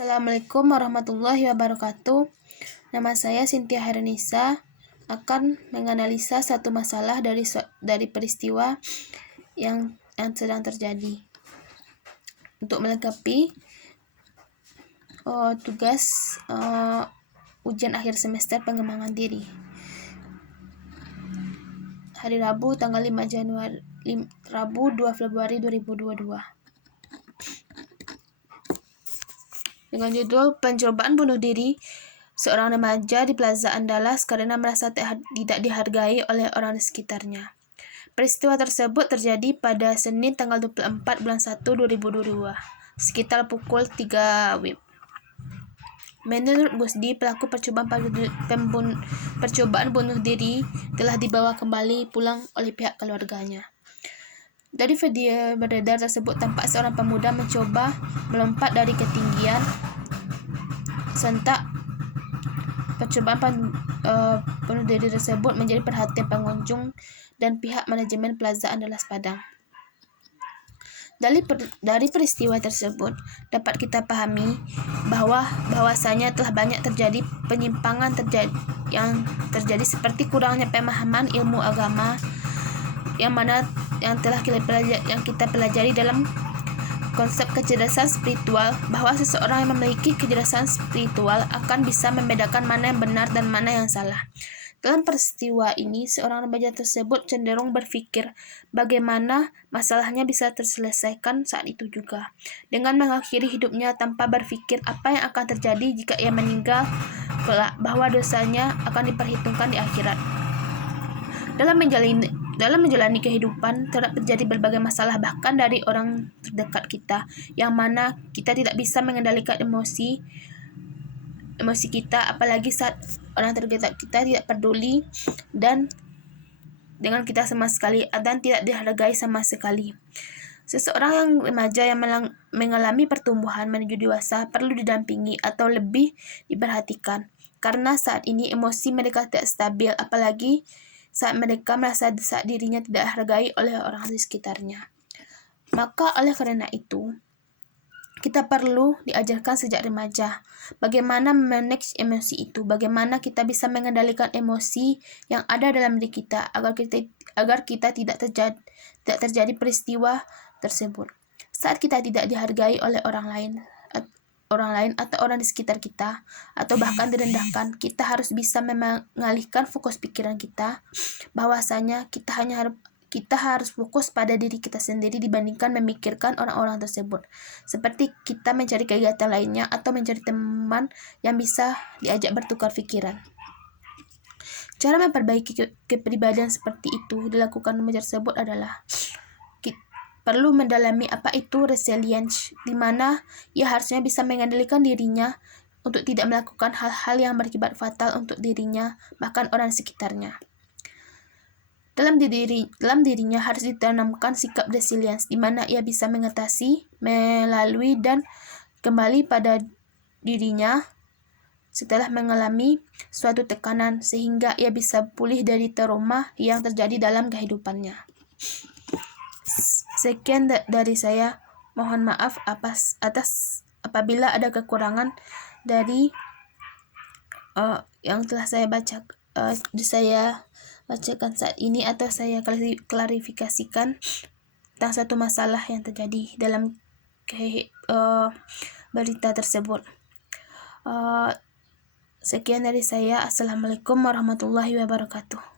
Assalamualaikum warahmatullahi wabarakatuh. Nama saya Cynthia Herenisa, akan menganalisa satu masalah dari peristiwa yang sedang terjadi. Untuk melengkapi tugas ujian akhir semester pengembangan diri. Hari Rabu tanggal 2 Februari 2022. Dengan judul pencobaan bunuh diri seorang remaja di Plaza Andalas karena merasa tidak dihargai oleh orang di sekitarnya. Peristiwa tersebut terjadi pada Senin tanggal 24 bulan 1 2022, sekitar pukul 3 WIB. Menurut Busdi, pelaku percobaan bunuh diri telah dibawa kembali pulang oleh pihak keluarganya. Dari video beredar tersebut tampak seorang pemuda mencoba melompat dari ketinggian. Sontak percobaan bunuh diri tersebut menjadi perhatian pengunjung dan pihak manajemen Plaza Andalas Padang. Dari peristiwa tersebut dapat kita pahami bahwasanya telah banyak terjadi penyimpangan yang terjadi seperti kurangnya pemahaman ilmu agama yang kita pelajari dalam konsep kecerdasan spiritual, bahwa seseorang yang memiliki kecerdasan spiritual akan bisa membedakan mana yang benar dan mana yang salah. Dalam peristiwa ini, seorang remaja tersebut cenderung berpikir bagaimana masalahnya bisa terselesaikan saat itu juga, dengan mengakhiri hidupnya tanpa berpikir apa yang akan terjadi jika ia meninggal kelak, bahwa dosanya akan diperhitungkan di akhirat. Dalam menjalani kehidupan terjadi berbagai masalah, bahkan dari orang terdekat kita, yang mana kita tidak bisa mengendalikan emosi kita, apalagi saat orang terdekat kita tidak peduli dan dengan kita sama sekali dan tidak dihargai sama sekali. Seseorang yang remaja yang mengalami pertumbuhan menuju dewasa perlu didampingi atau lebih diperhatikan, karena saat ini emosi mereka tidak stabil, apalagi saat mereka merasa dirinya tidak dihargai oleh orang di sekitarnya. Maka oleh karena itu, kita perlu diajarkan sejak remaja bagaimana memanage emosi itu, bagaimana kita bisa mengendalikan emosi yang ada dalam diri kita agar kita tidak terjadi peristiwa tersebut. Saat kita tidak dihargai oleh orang lain atau orang di sekitar kita, atau bahkan direndahkan, kita harus bisa mengalihkan fokus pikiran kita bahwasanya kita harus fokus pada diri kita sendiri dibandingkan memikirkan orang-orang tersebut. Seperti kita mencari kegiatan lainnya atau mencari teman yang bisa diajak bertukar pikiran. Cara memperbaiki kepribadian seperti itu dilakukan remaja tersebut adalah perlu mendalami apa itu resilience, di mana ia harusnya bisa mengendalikan dirinya untuk tidak melakukan hal-hal yang berakibat fatal untuk dirinya, bahkan orang sekitarnya. Dalam dirinya harus ditanamkan sikap resilience, di mana ia bisa mengatasi, melalui, dan kembali pada dirinya setelah mengalami suatu tekanan, sehingga ia bisa pulih dari trauma yang terjadi dalam kehidupannya. Sekian dari saya. Mohon maaf atas apabila ada kekurangan dari yang telah saya bacakan saat ini, atau saya klarifikasikan tentang satu masalah yang terjadi dalam berita tersebut. Sekian dari saya. Assalamualaikum warahmatullahi wabarakatuh.